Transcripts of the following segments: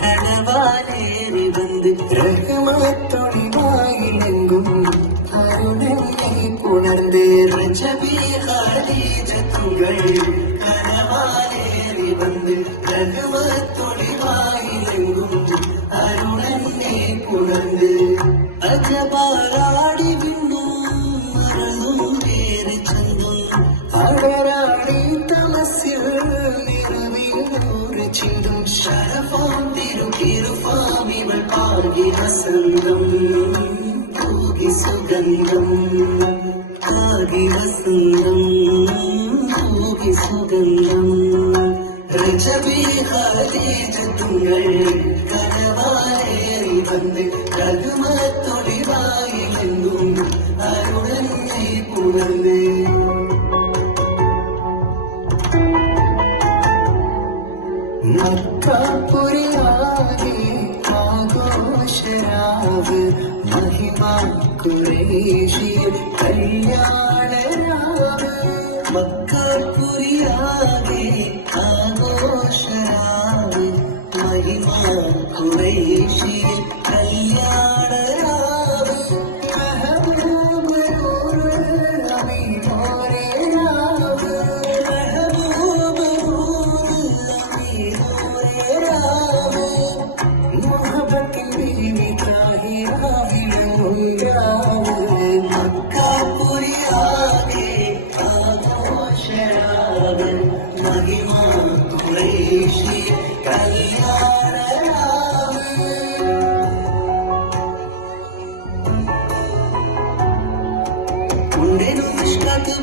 കനവാലേറി വന്ന് റഹ്മത്തൊളിവായിലെങ്കും അരുണനെ പുണർന്ന് റജബി ഖദീജത്തുങ്ങൾ കനവാലേറി വന്ന് റഹ്മത്തൊളിവായിലെങ്കും അരുണനെ പുണർന്ന് അജപാറാടി വിണ്ണും വസന്തം ഭൂകി സുഗന്ധം. ആകി വസന്തം ഭൂകി സുഗന്ധം. രജബി ഹാരിജത്തുങ്ങൾ കരവാലേറി വന്ന് കരുമത്തൊളിവായി നിന്നും അരുണന്നെ പുണർന്ന്. മക്കാപുരിയാകെ ആഘോഷരാവ് മഹിമ കുറേശി കല്യാണരാവ് മക്കാർപുരിയാകെ ആഘോഷരാവ് മഹിമ കുറേശി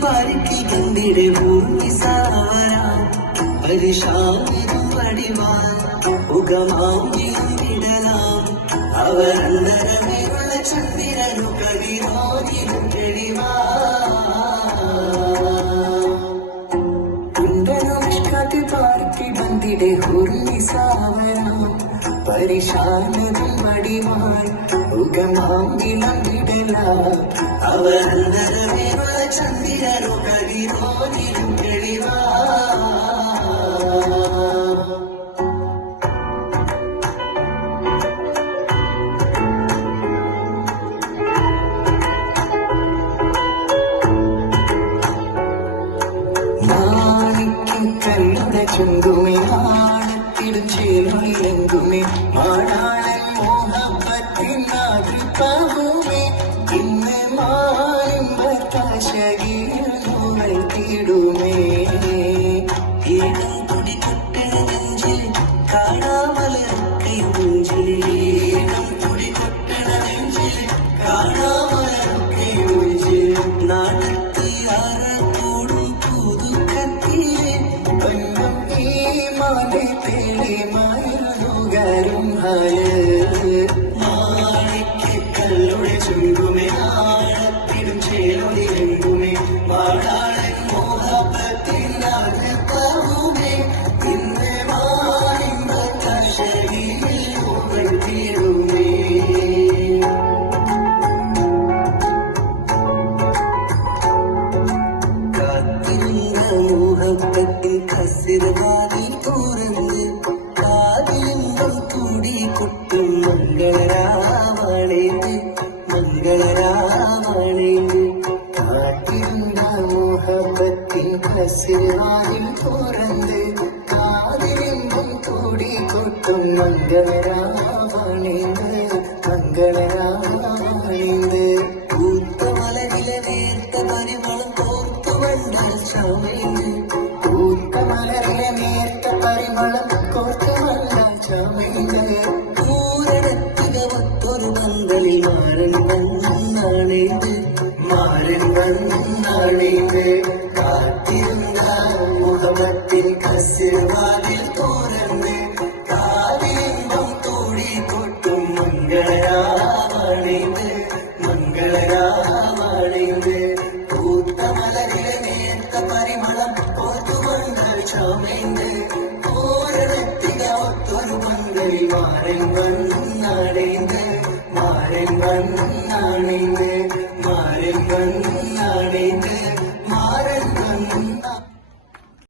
ബാരിക്ക് ഗന്ധിടെ ഭൂമി സാവരാം പരിശാമിനും അടിവാൻ ഉഗമാമിയും വിടലാം അവരന്തരമേലുള്ള கூறி சாவனம் பரிசானதும் அடிவாள் முகமாங்கிலம் விடலா அவர் அந்தரமே சந்திரனோ கதிரோதிலும் தெளிவா ചുങ്കുമേ ആണത്തിടും ചേലൊളിലെങ്കുമേ മാടാളൻ മോഹപ്പത്തിൻ നാഗിപ്പാവുമേ ഇന്ന് മാലിമ്പത്താശകീരങ്ങൾ തീടുമേ കാത്തിരുന്ന മോഹപ്പത്തിൻ തുറന്ന് കാതിലിമ്പം കൂടി കൊട്ടും മംഗളരാവണേത് മംഗളരാവണേത് കാത്തിരുന്ന മോഹപ്പത്തിൻ കസിരവാതിൽ തുറന്ന് കാതിലിമ്പം കൂടി കൊട്ടും മംഗളരാവണേത് മംഗളരാവണേത് വണ്ണ ചമയിൽ പൂത്തമലകിലെ നേർത്ത പരിമളം കോർത്തു വണ്ണ ചമയിൽ പൂരണത്തിക ഒത്തൊരു പന്തലിൽ മാരൻ വന്നാണേത് മാരൻ വന്നാണേത് കാത്തിരുന്ന മുഖമത്തിൻ കസിർവാതിൽ തുറന്ന്